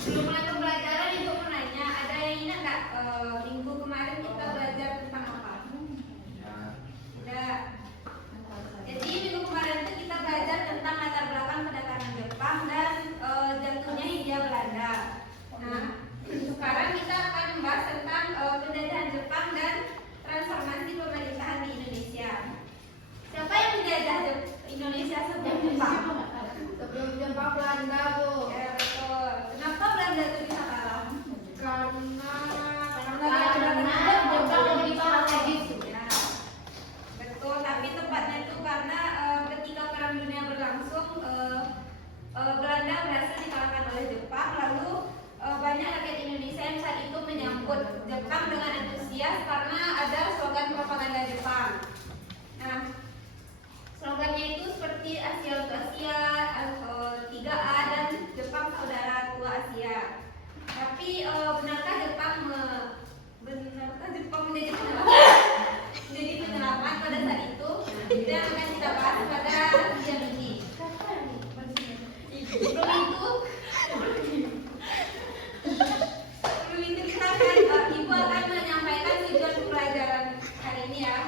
Sebelum mulai pembelajaran itu mau nanya, ada yang ingat nggak minggu kemarin kita belajar tentang apa? Tidak. Jadi minggu kemarin itu kita belajar tentang latar belakang kedatangan Jepang dan jatuhnya Hindia Belanda. Nah, sekarang kita akan membahas tentang penjajahan Jepang dan transformasi pemerintahan di Indonesia. Siapa yang menjajah Indonesia sebelum Jepang? Sebelum Jepang Belanda, Bu. Ya betul. Kenapa Belanda itu bisa kalah? Karena Jepang lebih strategis. Ya, betul. Tapi tepatnya itu karena ketika Perang Dunia berlangsung, Belanda berhasil dikalahkan oleh Jepang. Lalu banyak rakyat Indonesia yang saat itu menyambut Jepang dengan antusias karena ada slogan propaganda Jepang. Nah, slogannya itu seperti Asia untuk Asia, 3A dan Jepang saudara tua Asia. Tapi benarkah Jepang menjadi penyelamat pada saat itu? Itu yang akan kita bahas pada siang ini. Sebelum itu kita akan Ibu akan menyampaikan tujuan pembelajaran hari ini ya.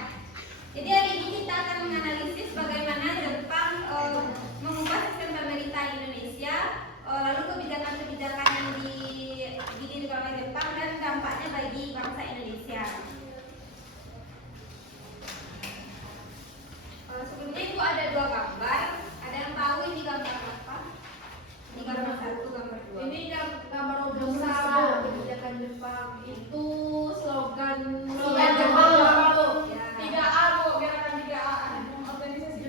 Jadi hari ini kita akan menganalisis bagaimana Jepang mengubah sistem pemerintah Indonesia, lalu kebijakan-kebijakan yang didirikan oleh Jepang dan dampaknya bagi bangsa Indonesia. Sebelumnya itu ada dua gambar. Ada yang tahu ini gambar apa? Ini gambar 1, gambar 2. Ini gambar Robusta kebijakan Jepang. Itu slogan Jepang apa tuh? Ya. 3A, Bu. Gerakan 3A.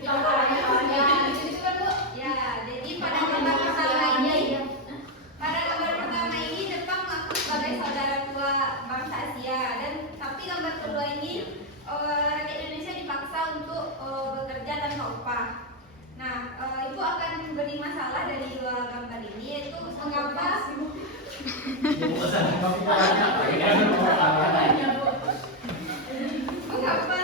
Organisasi Jepang. Ya, jadi pada gambar pertama ini Jepang mengaku sebagai saudara tua bangsa Asia dan tapi gambar kedua ini rakyat Indonesia dipaksa untuk bekerja tanpa upah. Nah, Ibu akan beri masalah dari dua gambar ini, yaitu mengapa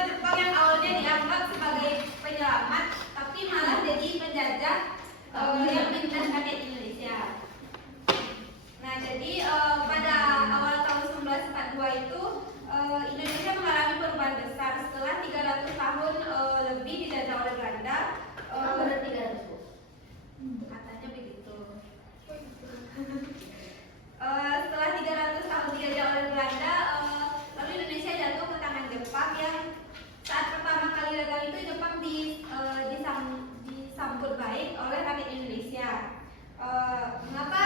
Jepang yang awalnya dianggap sebagai penyelamat tapi malah jadi penjajah yang menindas rakyat Indonesia. Nah, jadi pada awal tahun 1942 itu Indonesia mengalami perubahan besar setelah 300 tahun lebih dijajah oleh Belanda. Katanya begitu. Setelah 300 tahun dijajah oleh Belanda, lalu Indonesia jatuh ke tangan Jepang yang saat pertama kali gagal itu Jepang disambut baik oleh rakyat Indonesia. Mengapa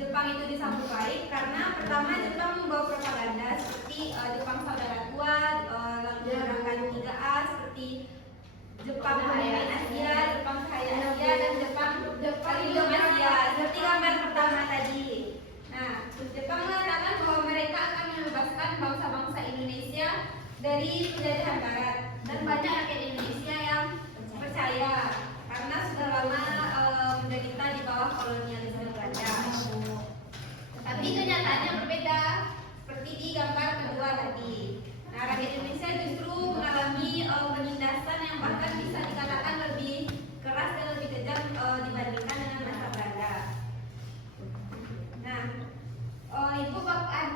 Jepang itu disambut baik? Karena pertama Jepang membawa propaganda seperti Jepang saudara tua, lalu gerakan 3A seperti Jepang pemimpin Asia, Jepang kaya Asia, dan Jepang pelindung Asia seperti gambar pertama tadi. Nah, Jepang mengatakan bahwa mereka akan membebaskan bangsa-bangsa Indonesia dari penjajahan Barat dan banyak rakyat Indonesia yang percaya karena sudah lama menderita di bawah kolonialisme Belanda. Tapi kenyataannya berbeda seperti di gambar kedua tadi. Nah, rakyat Indonesia justru mengalami penindasan yang bahkan bisa dikatakan lebih keras dan lebih kejam dibandingkan dengan masa Belanda. Nah, Ibu akan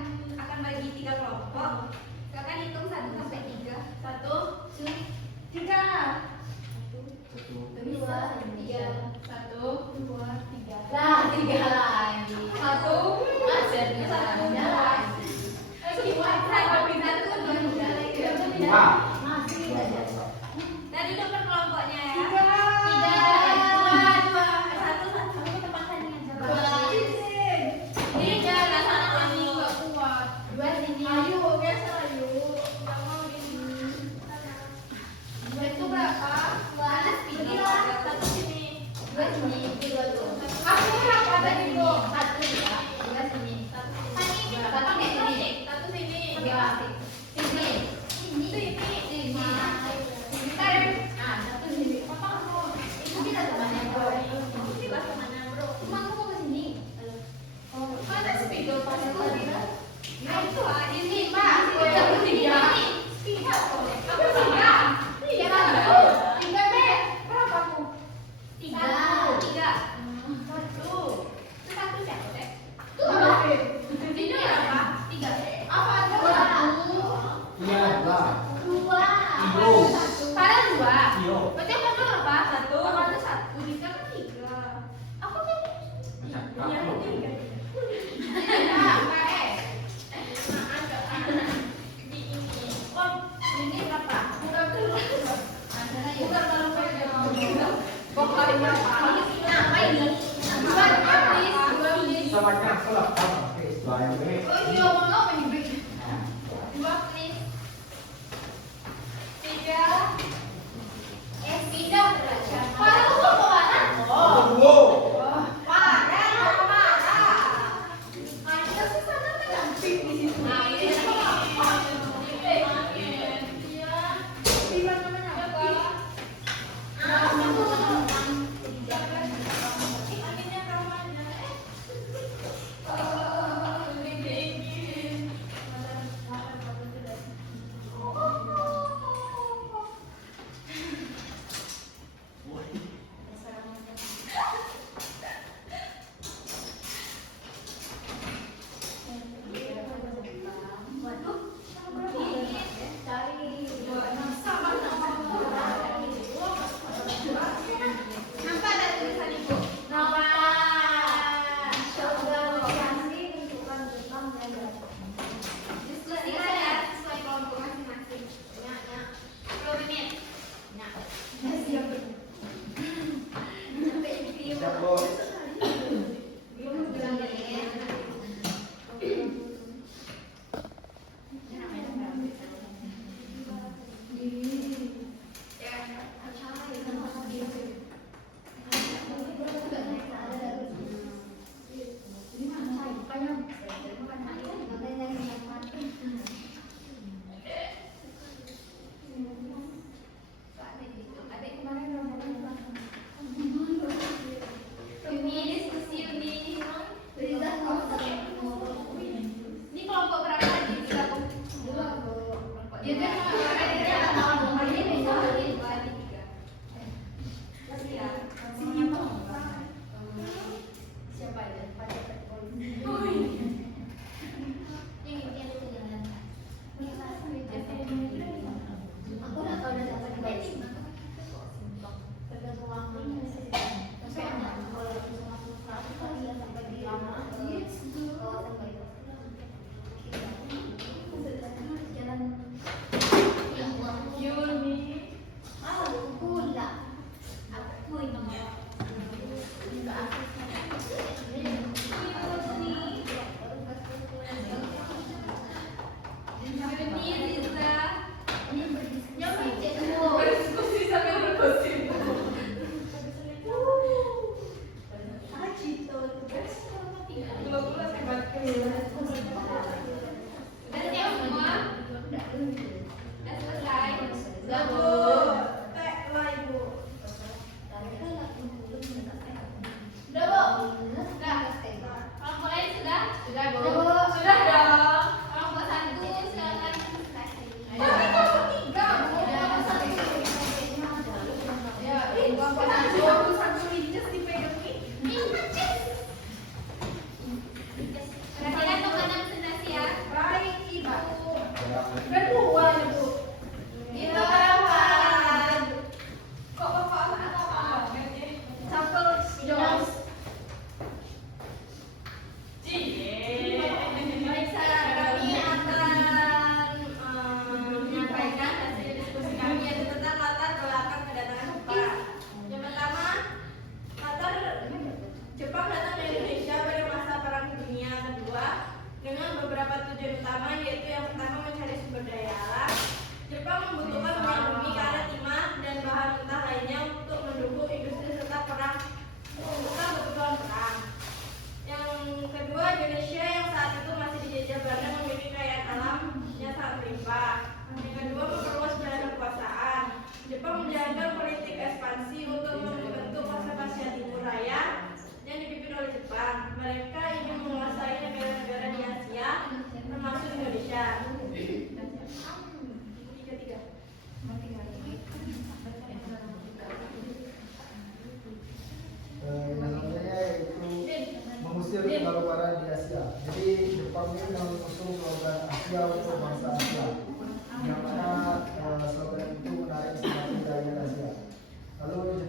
bagi 3 kelompok. Silakan hitung 1 sampai 3. 1, 3. 1, 2, 3. 1, 2, 3. Lah, 3 lagi. 1, 2, 3. Tadi udah per kelompoknya ya. 3, 2, 1. Tempat tadi aja. Ini jangan salah kami nggak kuat. 2 sini. Ayo, geser ayo. Nggak mau gini. 2 itu berapa? 1 sini. 2 sini. 2 tuh. Aku berapa tadi, Bu?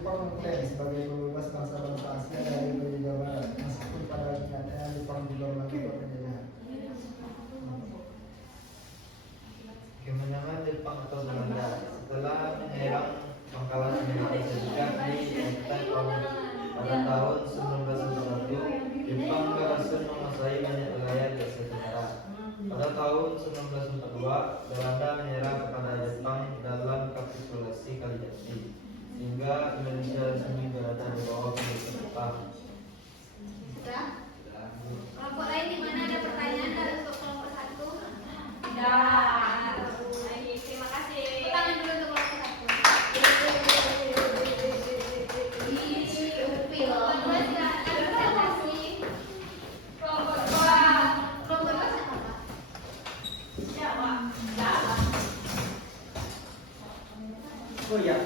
Jepang mengklaim sebagai pembebas bangsa-bangsa Asia dari penjajah Barat, meskipun pada nyatanya Jepang juga melakukan penjajahan. Kemenangan Jepang atau Belanda setelah menyerang pangkalan Amerika Serikat di Antwerp pada tahun 1941, Jepang berhasil menguasai banyak wilayah di Asia Tenggara. Pada tahun 1942, Belanda menyerah kepada Jepang dalam kapitulasi Kalijati, sehingga Indonesia resmi berada di bawah pendudukan Jepang. Sudah? Kelompok lain di mana ada pertanyaan dari untuk kelompok satu? Tidak. Baik, terima kasih. Tangan dulu untuk kelompok satu. Kelompok dua silakan presentasi. Kelompok dua. Kelompok dua siapa? Siapa? Siapa? Oh ya,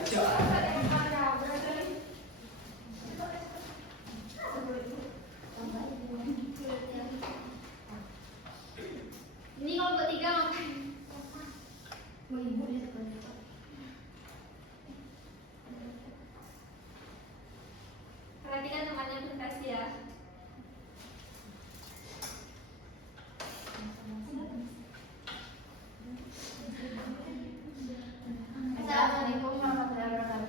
Ini kelompok tiga ngapain? Perhatikan temannya presentasi ya. Assalamualaikum warahmatullahi wabarakatuh.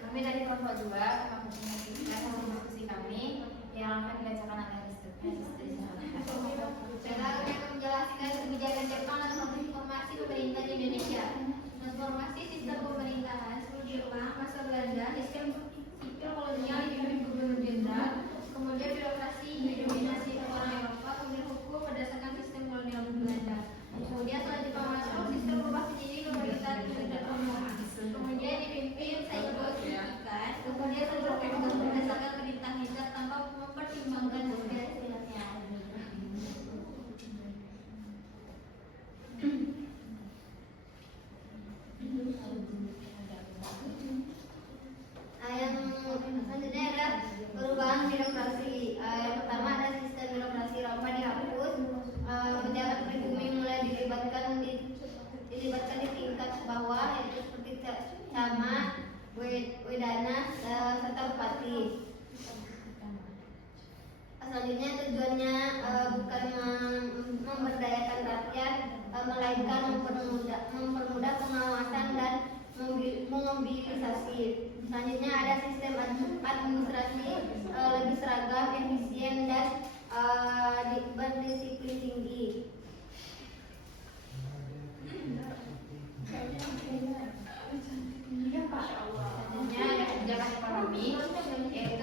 Kami dari kelompok 2 akan mempresentasikan hasil diskusi kami yang akan dibacakan oleh Sekarang kami akan menjelaskan kebijakan Jepang dan transformasi pemerintah di Indonesia. Transformasi sistem pemerintahan seluruh Jepang masa Belanda, sistem sipil kolonial dipimpin gubernur jenderal, kemudian birokrasi didominasi orang Eropa, kemudian hukum berdasarkan sistem kolonial Belanda. Kemudian setelah Jepang masuk, sistem berubah menjadi pemerintahan militer umum. Kemudian dipimpin Saigo-Shikan, kemudian seluruh berdasarkan perintah militer tanpa mempertimbangkan aspirasinya. Yang selanjutnya ada perubahan birokrasi. Yang pertama ada sistem birokrasi lama dihapus. Pejabat pribumi mulai dilibatkan di tingkat bawah, yaitu seperti camat, wedana, serta bupati. Selanjutnya tujuannya bukan memberdayakan rakyat, melainkan mempermudah pengawasan dan memobilisasi. Selanjutnya ada sistem administrasi lebih seragam, efisien dan berdisiplin tinggi. Selanjutnya ada kebijakan ekonomi, yaitu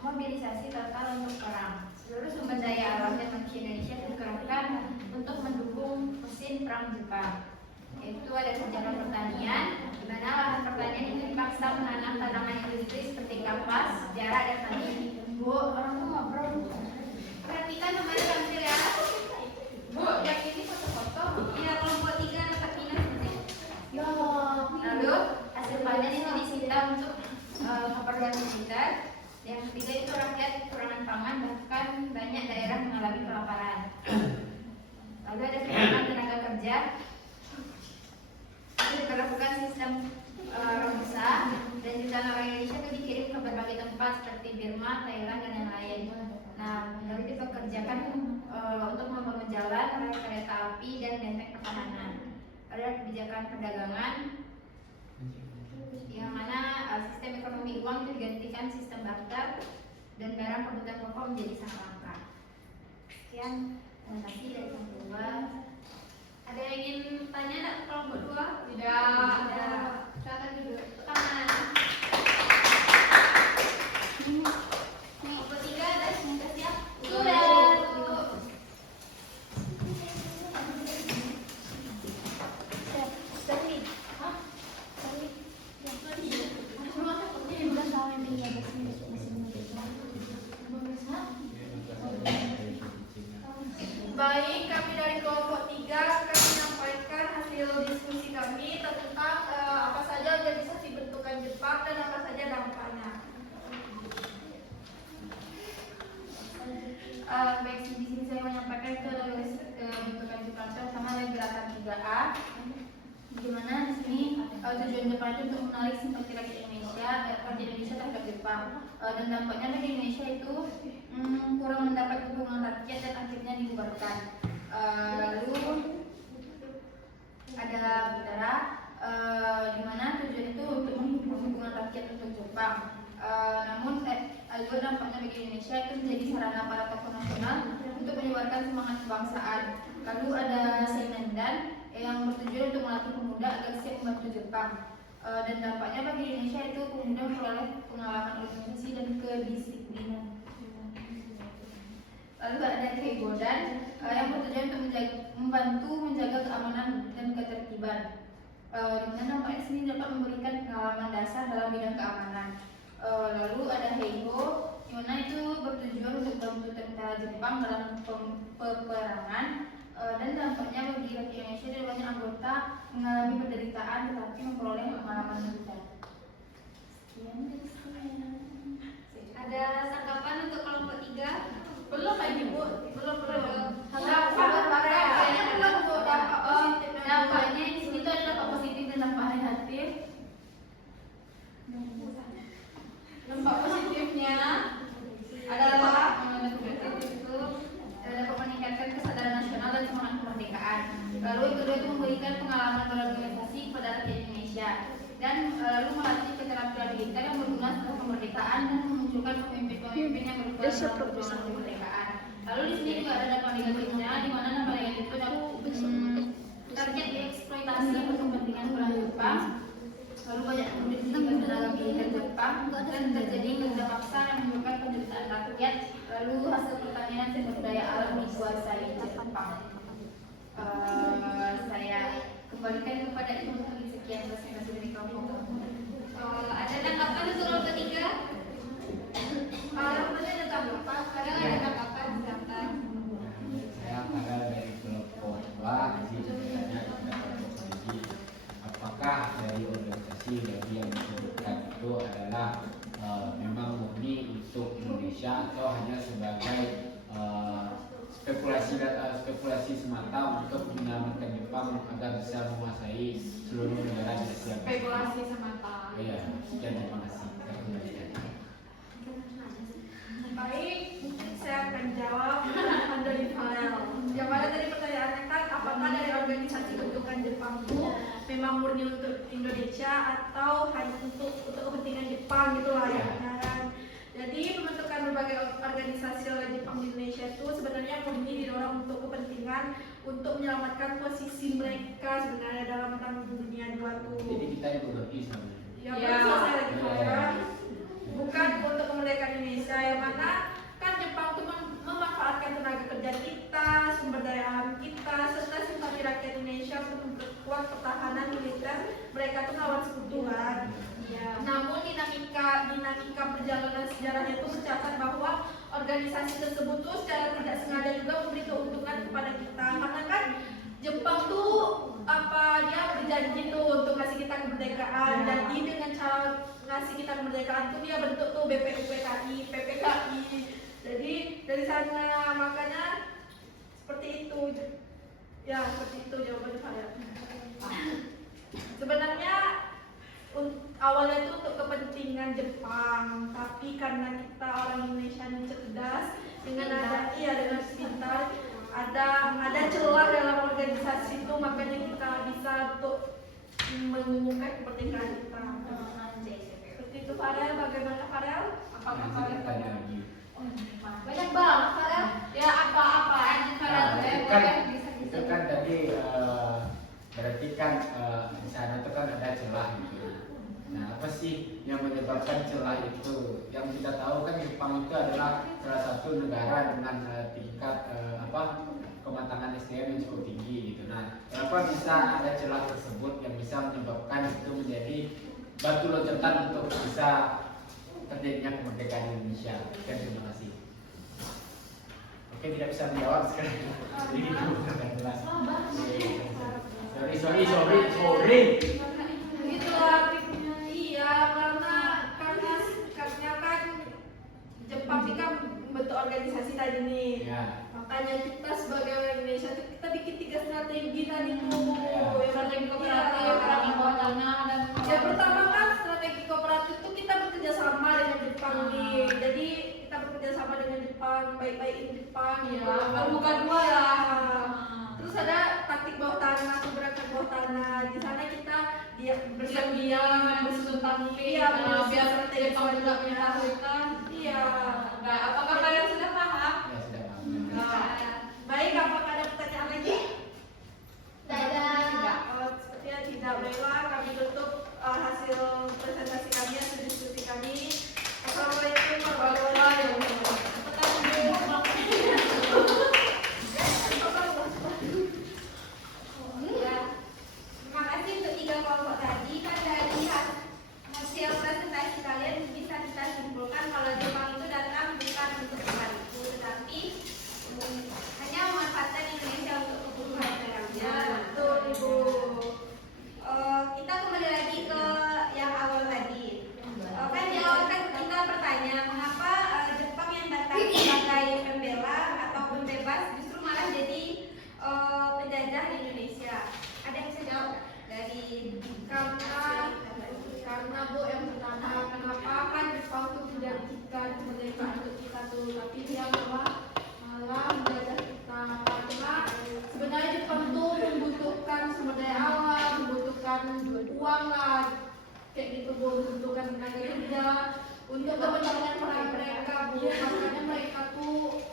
mobilisasi total untuk perang. Seluruh sumber daya alam dan manusia Indonesia dikerahkan untuk mendukung mesin perang Jepang. Yaitu ada kebijakan pertanian, di mana lahan pertanian itu dipaksa menanam tanaman industri seperti kapas, jarak, dan padi. Bu, orang tuh ngobrol. Perhatikan teman tampil ya. Bu, yang ini foto-foto. Iya, kelompok tiga letak minus sebenarnya. Lalu hasil panen itu disita untuk keperluan militer. Yang ketiga itu rakyat kekurangan pangan, bahkan banyak daerah mengalami kelaparan. Lalu ada kehilangan tenaga kerja. Itu diberlakukan sistem robusta, dan jutaan orang Indonesia itu dikirim ke berbagai tempat seperti Burma, Thailand, dan yang lain. Nah, lalu dipekerjakan untuk membangun jalan, rel kereta api, dan benteng pertahanan. Ada kebijakan perdagangan, yang mana sistem ekonomi uang itu digantikan sistem barter, dan barang kebutuhan pokok menjadi sangat langka. Sekian, terima kasih dari kelompok 2. Ada yang ingin tanya enggak kelompok dua? Tidak. Ada. Silakan duduk. Tangan. Kelompok tiga ada sudah siap? Sudah. Baik, kami dari kelompok 3 akan menyampaikan hasil diskusi kami tentang apa saja organisasi bentukan Jepang dan apa saja dampaknya. Baik, di sini saya menyampaikan itu adalah bentukan Jepang sama dengan gerakan 3A, di mana di sini tujuan Jepang itu untuk menarik simpati rakyat Indonesia terhadap Jepang. Dan dampaknya bagi Indonesia itu kurang mendapat dukungan rakyat dan akhirnya dibubarkan. Lalu ada berita di mana tujuan itu untuk mendukung dukungan rakyat untuk Jepang. Namun juga dampaknya bagi Indonesia itu menjadi sarana para tokoh nasional untuk menyebarkan semangat kebangsaan. Lalu ada Seinendan yang bertujuan untuk melatih pemuda agar siap membantu Jepang. Dan dampaknya bagi Indonesia itu pemuda memperoleh pengalaman organisasi dan kedisiplinan. Lalu ada Keigodan yang bertujuan untuk membantu menjaga keamanan dan ketertiban. Di mana dampaknya sini dapat memberikan pengalaman dasar dalam bidang keamanan. Lalu ada Heiho, di mana itu bertujuan untuk membantu tentara Jepang dalam peperangan. Dan dampaknya bagi rakyat Indonesia dan banyak anggota mengalami penderitaan tetapi memperoleh pengalaman hidup. Ada tanggapan untuk kelompok 3? Belum lagi Bu, belum. Kayaknya belum Bu, dampak positif. Dampaknya Dampaknya di sini tuh ada dampak positif dan dampak negatif. dampak positifnya Adalah dapat meningkatkan kesadaran nasional dan semangat kemerdekaan. Lalu yang kedua itu memberikan pengalaman berorganisasi kepada rakyat Indonesia dan lalu melatih keterampilan militer yang berguna setelah kemerdekaan dan memunculkan pemimpin-pemimpin yang berperan dalam perjuangan kemerdekaan. Lalu di sini juga ada dampak negatifnya, di mana dampak negatif itu target dieksploitasi untuk kepentingan perang Jepang. Lalu banyak pendidikan tenaga militer Jepang dan terjadi kerja paksa yang menyebabkan penderitaan rakyat. Lalu hasil pertanian dan sumber daya alam dikuasai Jepang. Saya kembalikan kepada Ibu. Sekian presentasi dari kelompok. Ada tanggapan untuk kelompok 3? Harapannya ada tanggapan, Kadang ada tanggapan silakan. Saya pada dari kelompok 2 di sini sebenarnya kita berkomunikasi apakah dari organisasi dari yang disebutkan itu adalah memang murni untuk Indonesia atau hanya sebagai spekulasi semata untuk menyelamatkan Jepang agar bisa menguasai seluruh negara di Asia. spekulasi semata. Iya, sekian terima kasih. Baik, mungkin saya akan jawab pertanyaan dari Farel. Yang mana tadi pertanyaannya kan, apakah dari organisasi bentukan Jepang itu memang murni untuk Indonesia atau hanya untuk kepentingan Jepang gitu lah ya kan? Jadi pembentukan berbagai organisasi oleh Jepang di Indonesia itu sebenarnya murni didorong untuk kepentingan untuk menyelamatkan posisi mereka sebenarnya dalam perang dunia II tuh. Jadi kita yang berlebih sebenarnya. Ya, betul saya lagi Farel. Bukan untuk kemerdekaan Indonesia, yang mana kan Jepang itu memanfaatkan tenaga kerja kita, sumber daya alam kita, serta simpati rakyat Indonesia untuk memperkuat pertahanan militer mereka itu melawan sekutu kan. Ya. Namun dinamika perjalanan sejarahnya itu mencatat bahwa organisasi tersebut tuh secara tidak sengaja juga memberi keuntungan kepada kita, karena kan Jepang tuh dia berjanji tuh untuk ngasih kita kemerdekaan. Jadi dengan cara ngasih kita kemerdekaan tuh dia bentuk tuh BPUPKI, PPKI. Jadi dari sana makanya seperti itu. Ya seperti itu jawabannya saya. Sebenarnya awalnya itu untuk kepentingan Jepang, tapi karena kita orang Indonesia yang cerdas dengan dengan pintar, ada celah dalam organisasi itu, makanya kita bisa untuk mengumumkan kemerdekaan kita. Seperti itu Farel, bagaimana Farel? Apakah Farel Tanya lagi. Banyak banget Farel. Ya apa-apa aja Farel. Itu kan tadi berarti kan di sana itu kan ada celah gitu. Nah, apa sih yang menyebabkan celah itu? Yang kita tahu kan Jepang itu adalah salah satu negara dengan tingkat kematangan SDM yang cukup tinggi gitu. Nah, kenapa bisa ada celah tersebut yang bisa menyebabkan itu menjadi batu loncatan untuk bisa terjadinya kemerdekaan Indonesia? Terima kasih. Oke, tidak bisa menjawab sekarang. Jadi itu bukan jelas. Sorry. Itulah iya, karena kan Jepang ini kan bentuk organisasi tadi nih. Ya. Makanya kita sebagai orang Indonesia kita bikin 3 strategi tadi tuh. Yang Strategi kooperatif, strategi bawah tanah dan yang pertama kan strategi kooperatif itu kita bekerja sama dengan Jepang baik-baikin Jepang Iya, gitu. bukan dua ya. Terus ada taktik bawah tanah, gerakan bawah tanah. Di sana kita dia Berdiam, bersusun taktik, Iya, biar strategi Jepang juga menyatakan. Iya. Nah, apakah kalian sudah paham? Ya sudah paham. Nah, baik, apakah ada pertanyaan lagi? Tidak. Sepertinya tidak. Baiklah, kami tutup hasil presentasi kami, hasil diskusi kami. Assalamualaikum warahmatullahi wabarakatuh. Ya, terima kasih untuk 3 kelompok tadi. Kan dari hasil presentasi kalian bisa kita simpulkan kalau Jepang itu datang bukan untuk tempat itu, tetapi hanya memanfaatkan Indonesia untuk kebutuhan mereka. Betul, Ibu. Kita kembali lagi ke yang awal tadi. Kan di awal kan kita bertanya mengapa Jepang yang datang sebagai pembela atau pembebas justru malah jadi penjajah di Indonesia. Ada yang bisa jawab dari Karena Bu, yang pertama, kenapa kan Jepang itu menjanjikan kemerdekaan untuk kita tuh, tapi dia malah menjajah kita. Karena sebenarnya Jepang tuh membutuhkan sumber daya alam, membutuhkan uang lah, kayak gitu Bu, membutuhkan tenaga kerja untuk kepentingan perang mereka Bu. Makanya mereka tuh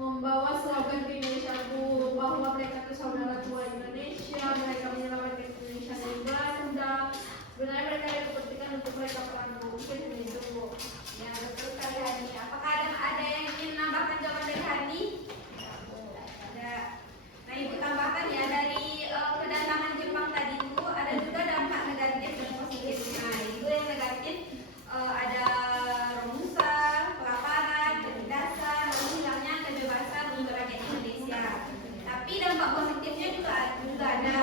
membawa slogan ke Indonesia Bu, bahwa mereka itu saudara tua Indonesia, mereka menyelamatkan Indonesia dari Belanda. Sebenarnya mereka ada kepentingan untuk mereka perang Bu. Mungkin itu Bu. ya betul sekali Hani. Apakah ada yang ingin menambahkan jawaban dari Hani? Ada. Nah Ibu tambahkan ya dari kedatangan Jepang tadi itu ada juga dampak negatif dan positif. Nah itu yang negatif ada Romusa, kelaparan, ketindasan, lalu hilangnya kebebasan untuk rakyat Indonesia. Tapi dampak positifnya juga ada.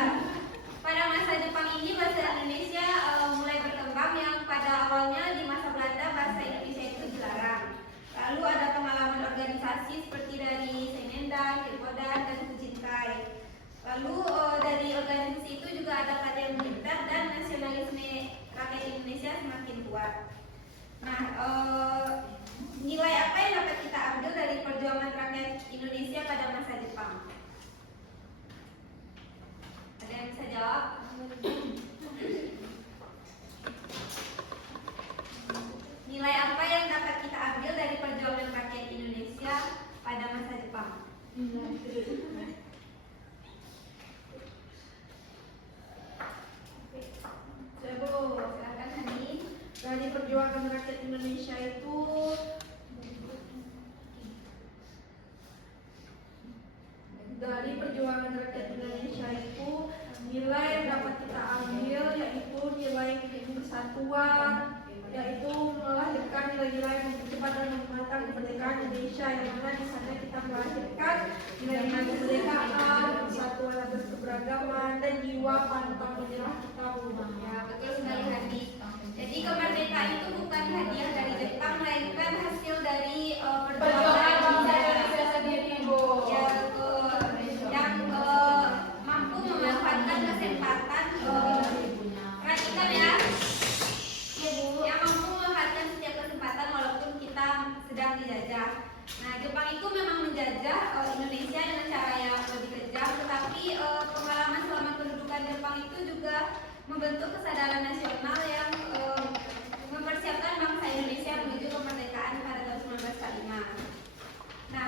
Pada masa Jepang ini bahasa Indonesia mulai berkembang yang pada awalnya di masa Belanda bahasa Indonesia itu dilarang. Lalu ada pengalaman organisasi seperti dari Senendan, Kirkodan, dan Kucintai. Lalu dari organisasi itu juga ada kajian militer dan nasionalisme rakyat Indonesia semakin kuat. Nah, nilai apa yang dapat kita ambil dari perjuangan rakyat Indonesia pada masa Jepang? Ada yang bisa jawab? Nilai apa yang dapat kita ambil dari perjuangan rakyat Indonesia pada masa Jepang? Silakan Hani. Dari perjuangan rakyat Indonesia itu nilai yang dapat kita ambil yaitu nilai persatuan, yaitu melahirkan nilai-nilai yang mempercepat dan memantapkan kemerdekaan Indonesia, yang mana di sana kita melahirkan nilai-nilai kemerdekaan, persatuan atas keberagaman, dan jiwa pantang menyerah kita Ya, betul sekali Hani. Jadi kemerdekaan itu bukan hadiah dari Jepang, melainkan hasil dari perjuangan Indonesia sendiri, Bu. Ya, betul. Yang mampu memanfaatkan kesempatan perhatikan ya. Ya Bu, yang mampu memanfaatkan setiap kesempatan walaupun kita sedang dijajah. Nah, Jepang itu memang menjajah Indonesia dengan cara yang lebih kejam, tetapi pengalaman selama pendudukan Jepang itu juga membentuk kesadaran nasional yang mempersiapkan bangsa Indonesia menuju kemerdekaan pada tahun 1945. Nah,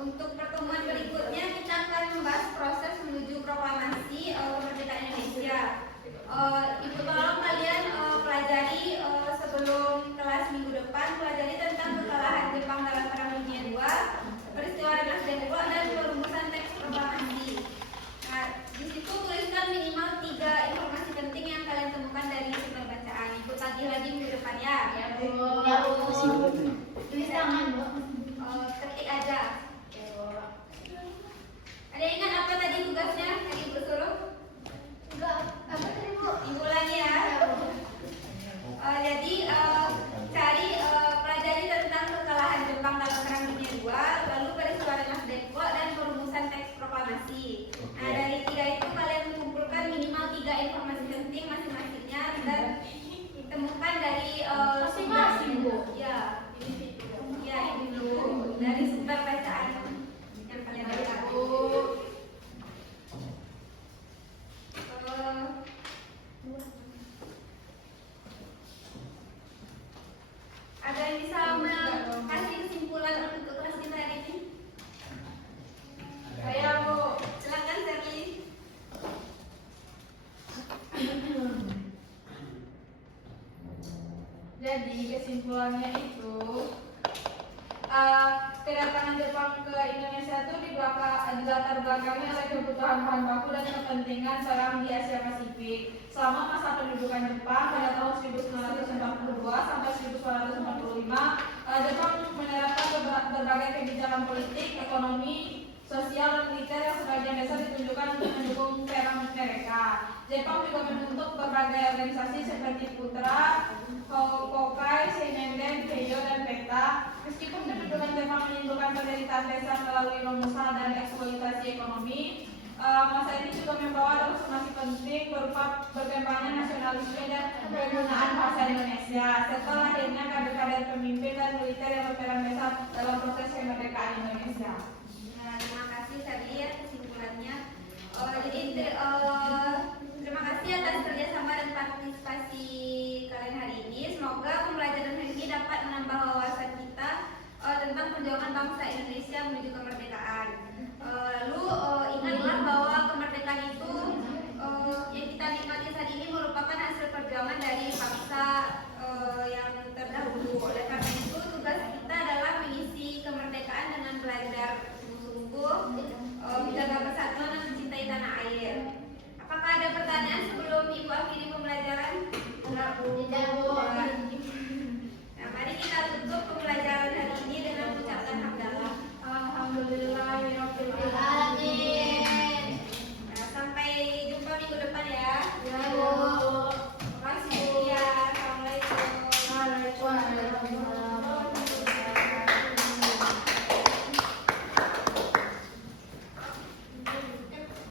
untuk pertemuan berikutnya kita akan membahas proses menuju proklamasi kemerdekaan Indonesia. Ibu tolong kalian pelajari sebelum kelas minggu depan, pelajari tentang kekalahan Jepang dalam Perang Dunia II, peristiwa Rengas Dengklok, dan perumusan teks proklamasi. Nah, di situ tuliskan minimal 3 informasi penting yang kalian temukan dari sumber bacaan. Ibu tagih lagi minggu depan ya. Ya, Bu. Ya, Bu. Tulis tangan, Bu. Ketik aja. Ada yang ingat apa tadi tugasnya yang Ibu suruh? Enggak, apa tadi, Bu? Ibu lagi ya. Jadi cari pelajari tentang kekalahan Jepang dalam Perang Dunia II, lalu peristiwa Rengas Dengklok, dan perumusan teks proklamasi. Nah, dari 3 itu kalian kumpulkan minimal 3 informasi penting masing-masingnya dan jadi kesimpulannya itu kedatangan Jepang ke Indonesia itu di latar belakangnya oleh kebutuhan bahan baku dan kepentingan perang di Asia Pasifik. Selama masa pendudukan Jepang pada tahun 1942 sampai 1945, Jepang menerapkan berbagai kebijakan politik, ekonomi, sosial dan militer yang sebagian besar ditunjukkan untuk mendukung perang mereka. Jepang juga membentuk berbagai organisasi seperti Putra, Kokai, Seimenden, Keijo, dan PETA. Meskipun kedudukan Jepang menimbulkan penderitaan besar melalui pengusaha dan eksploitasi ekonomi, masa ini juga membawa transformasi penting berupa berkembangnya nasionalisme dan penggunaan bahasa Indonesia, serta lahirnya kader-kader pemimpin dan militer yang berperan besar dalam proses kemerdekaan Indonesia. Nah, terima kasih tadi ya kesimpulannya. Terima kasih atas kerjasama dan partisipasi kalian hari ini. Semoga pembelajaran hari ini dapat menambah wawasan kita tentang perjuangan bangsa Indonesia menuju kemerdekaan.